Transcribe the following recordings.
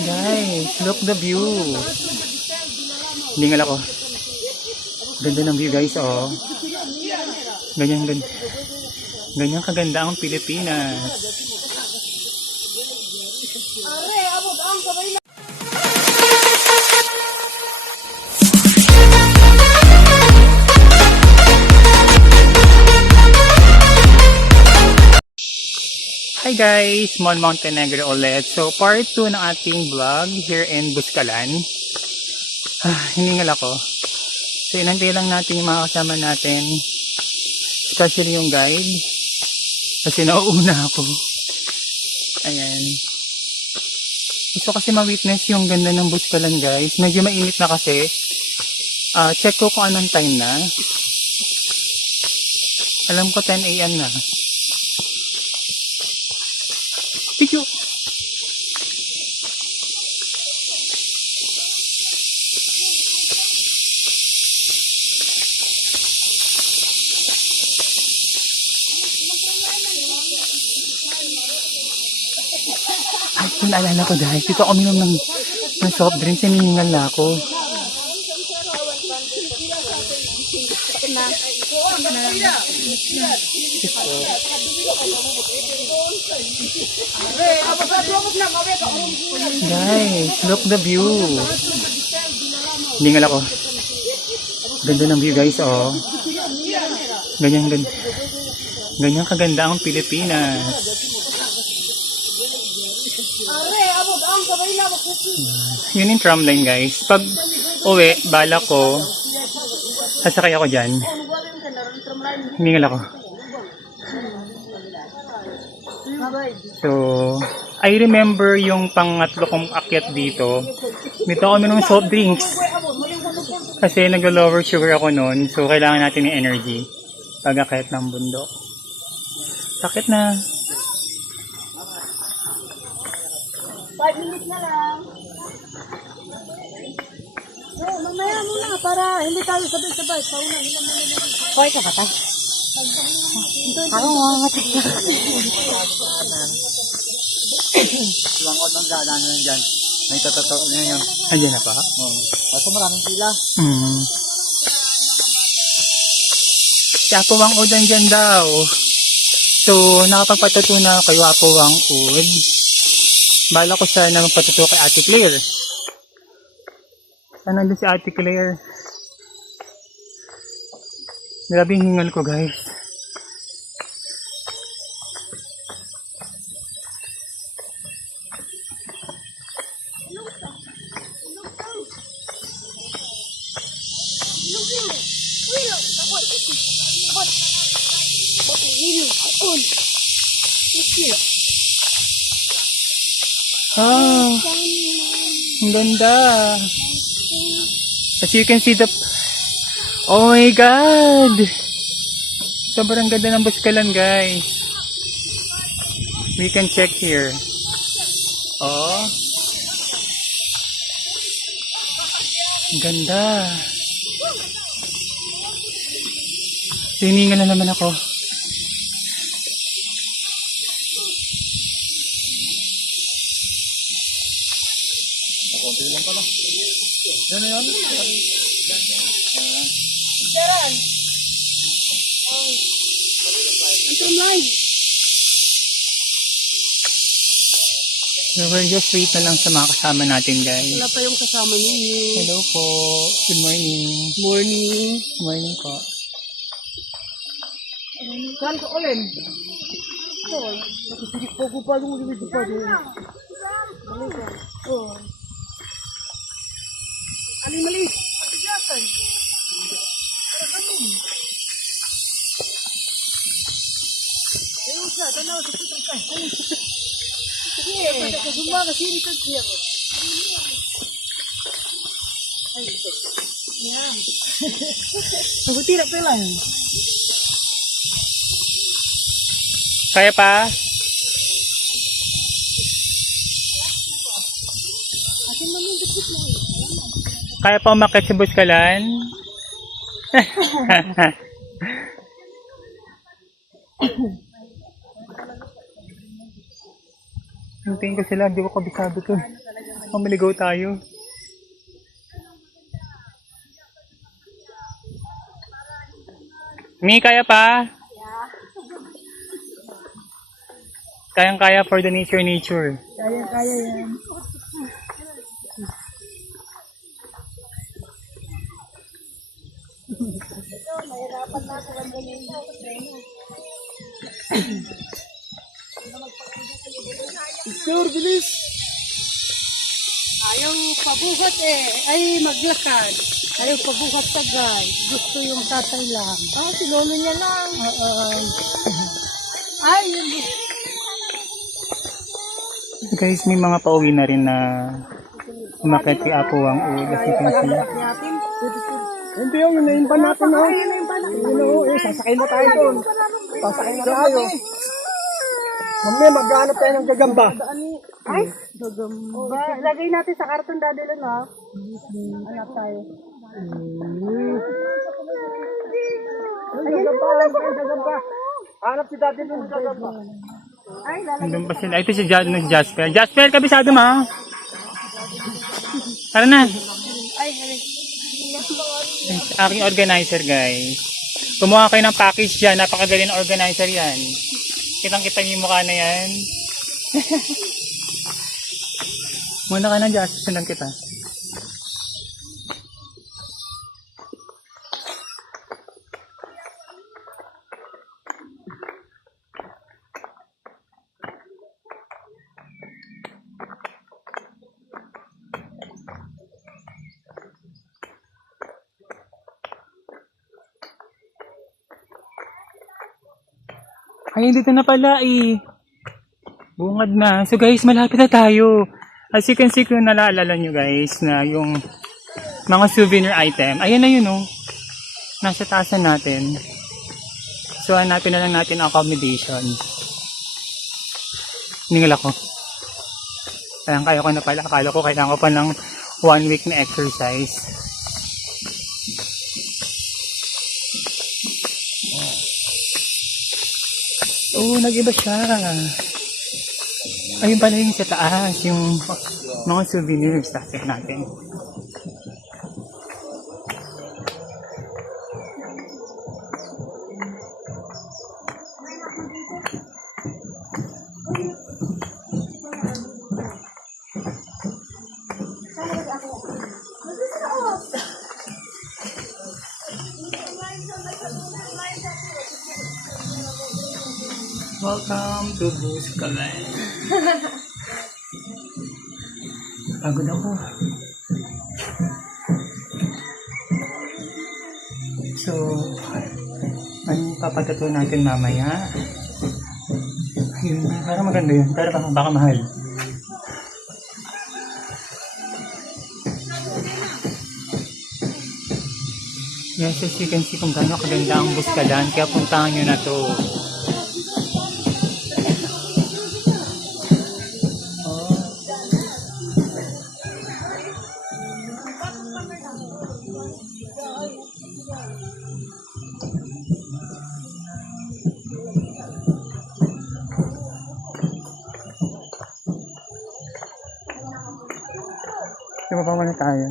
Guys, look the view. Hingal ako. Ganda ng view guys, oh. Ganyan kaganda ang Pilipinas. Hi guys, Mon Montenegro ulit. So part 2 ng ating vlog here in Buscalan. Hiningal ako. So inantay lang natin yung mga kasama natin. Especially yung guide. Kasi nauuna ako. Ayan. Gusto kasi ma-witness yung ganda ng Buscalan guys. Medyo mainit na kasi. Check ko kung anong time na. Alam ko 10 AM na. Video. Ay, kung naalala ko guys, dito ako minom ng soft drinks, hinihingal na ako. Guys, look the view. Hiningal ako. Ganda ng view guys, oh. Ganyan kaganda ang Pilipinas. Yun yung tramline guys. Pag uwi, bala ko, sasakay ako dyan. Hiningal ako. So, I remember yung pangatlo kong akyat dito. Dito ako ng soft drinks. Kasi nag-lower sugar ako noon. So, kailangan natin ng energy pag akyat ng bundok. Sakit na. 5 minutes na lang. Mamaya muna para hindi tayo sabay-sabay. Pauna, hilang muna na. Hoy, ka ba tayo? Ako mga matik. Langod ng daanan na dyan. May totoo na yun. Andiyan na pa? Oo. Kaso maraming pila. Si Apo Wang Ud andyan daw. So, nakapagpatuto na kayo Apo Wang Ud. Bala ko sana magpatuto kay Ate Claire. Saan nandun si Ate Claire? Grabe yung hingal ko guys. Oh, ang ganda. As you can see the... Oh my God! Sobrang ganda ng Buscalan guys. We can check here. Oh. Ang ganda. Hiningal na naman ako. Konti lang pala. Yan na yan. Jaran. Ang tramline. So we'll just wait na lang sa mga kasama natin guys. Wala pa yung kasama ninyo. Hello po. Good morning. Morning. Good morning po. Saan ka ulit? Oh, nakikinig po ko pa yung ulit pa doon. Oh. Aling mali. Aligatan. Ayun siya, tanaw sa sutang ka. Sige, kasumba kasi ni Tagsiya ko. Ay, ito. Yan. Nagutira pa lang. Kaya pa? Kaya pa umakit si Buscalan? Hintayin ko sila, hindi ko kabisado to. Mamaligaw tayo. Mi, kaya pa? Kayang-kaya for the nature. Kaya yan. Sure, bilis. Ayaw pabuhat ay maglakad. Ayaw pabuhat tagay. Gusto yung tatay lang. Si lolo niya lang. Ay, yun. Guys, may mga pauwi na rin na umakit kay Apo Wang O. As you can see. Hindi yung inaimpan natin, no? Sasakay na tayo doon. Sasakay na tayo. Mamaya maghanap tayo ng gagamba. Ay, gagamba. Lagay natin sa karton dadalo, no? Hanap tayo. Gagamba. Hanap si daddy doon ng gagamba. Nandun pa sila. Ito si Jasper. Jasper, kabisado mo? Tara na. Aking organizer, guys. Kumuha kayo ng package dyan. Napakagaling na organizer yan. Kitang-kita niyo yung mukha na yan. Muna ka na, Jasper. Sundan kita. Ay, dito na pala eh. Bungad na. So guys, malapit na tayo. As you can see kung nalaalala nyo guys na yung mga souvenir item. Ayan na yun oh. Nasa taasan natin. So hanapin na lang natin ang accommodation. Ningal ako. Kaya ko na pala. Akala ko kailangan ko pa ng 1 week na exercise. Oo, nag-iba siya. Ayun pala yung sa taas, yung mga souvenirs natin. Welcome to Buskalan. Pagod ako. So, anong papatato natin mamaya? Yun, parang maganda yun. Pero baka mahal. Yes, as you can see kung gaano kaganda ang Buskalan. Kaya puntahan nyo na to. Baba na tayo.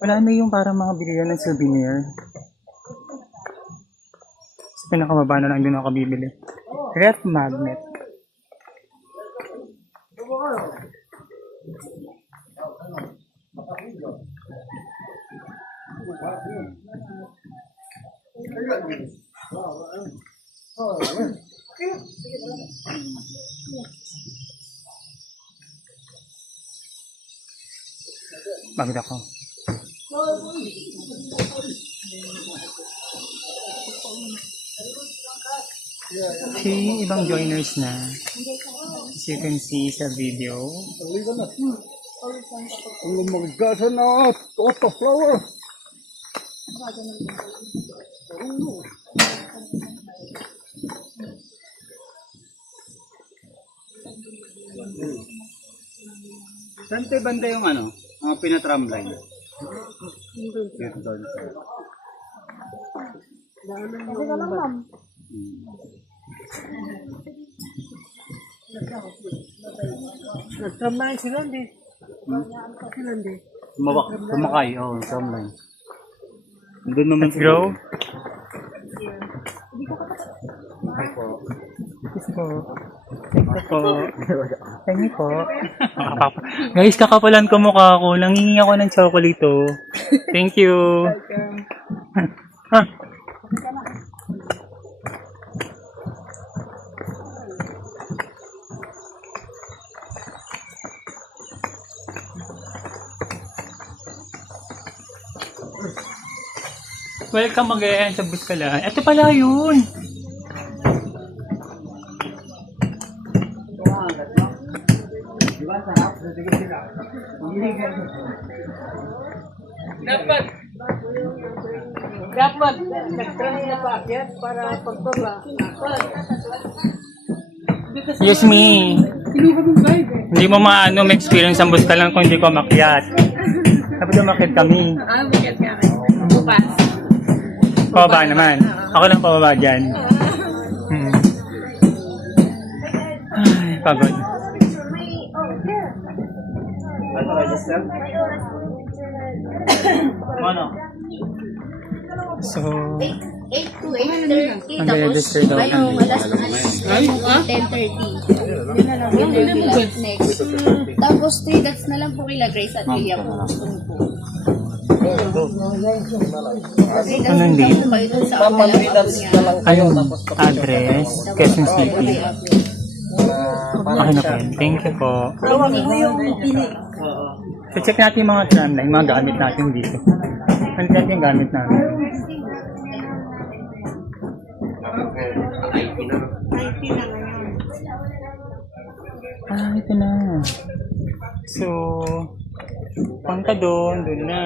Wala na yung parang mga bilihan ng souvenir. Sa pinakababa na lang din ako bibili. Ref magnet. Bakit ako? Si ibang joiners na. As you can see sa video. Ang magkasa na auto flower. Saan tayo banda yung ano? Pinatram line. Dito doon. Nag-tramline si Randy. Si Randy. Sumakay, tramline. Doon naman Let's go. Thank you po. Guys, kakapalan ko mukha ko. Nangingi ako ng chocolate. Oh. Thank you. Ah. Welcome again sa Buskalan. Ito pala yun. Dapat, nag-tramline na pa akyat para pagtula. Yes, me. Hindi mo maano ma-experience ang Buskalan kung hindi ko makyat. Dapat umakyat kami. Bakit nga kayo? Bukas. Pababa naman. Ako lang pababa dyan. Ay, pagod. Ano, register? Ano? So, 8 to 8:30. Mag-register daw Tapos, kami. alas 10:30. Yun na lang. Yun na lang. Next. Tapos, 3 dots na lang po kila Grace at Leah po. Gusto niyo po. Ano hindi? Kayo dun sa Palawan niya. Ayun, address, Quezon City. Okay na po. Thank you po. Tawagin mo yung tini. So, check natin yung mga tramline, mga gamit natin dito. Ano natin yung gamit namin? Ah, ito na. So, punta doon na.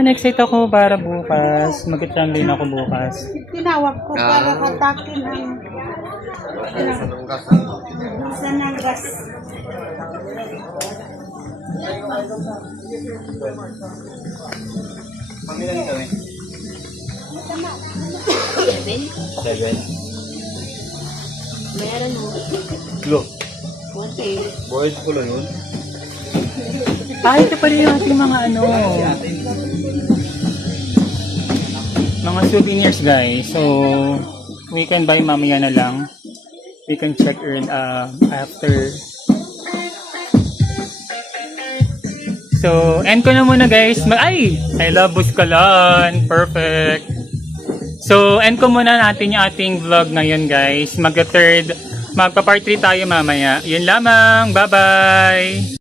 Na-excite ako para bukas. Mag-tramline ako bukas. Tinawag ko para katakin ang isa ng gas. Pamilan kami. 7? Meron mo. Lo. 1 Boys ko lang yun. Ito pala yung ating mga mga souvenirs, guys. So, we can buy mamaya na lang. We can check after. So, end ko na muna, guys. I love Buskalan. Perfect. So, end ko muna natin yung ating vlog ngayon, guys. Magpa-part 3 tayo mamaya. Yun lamang. Bye-bye!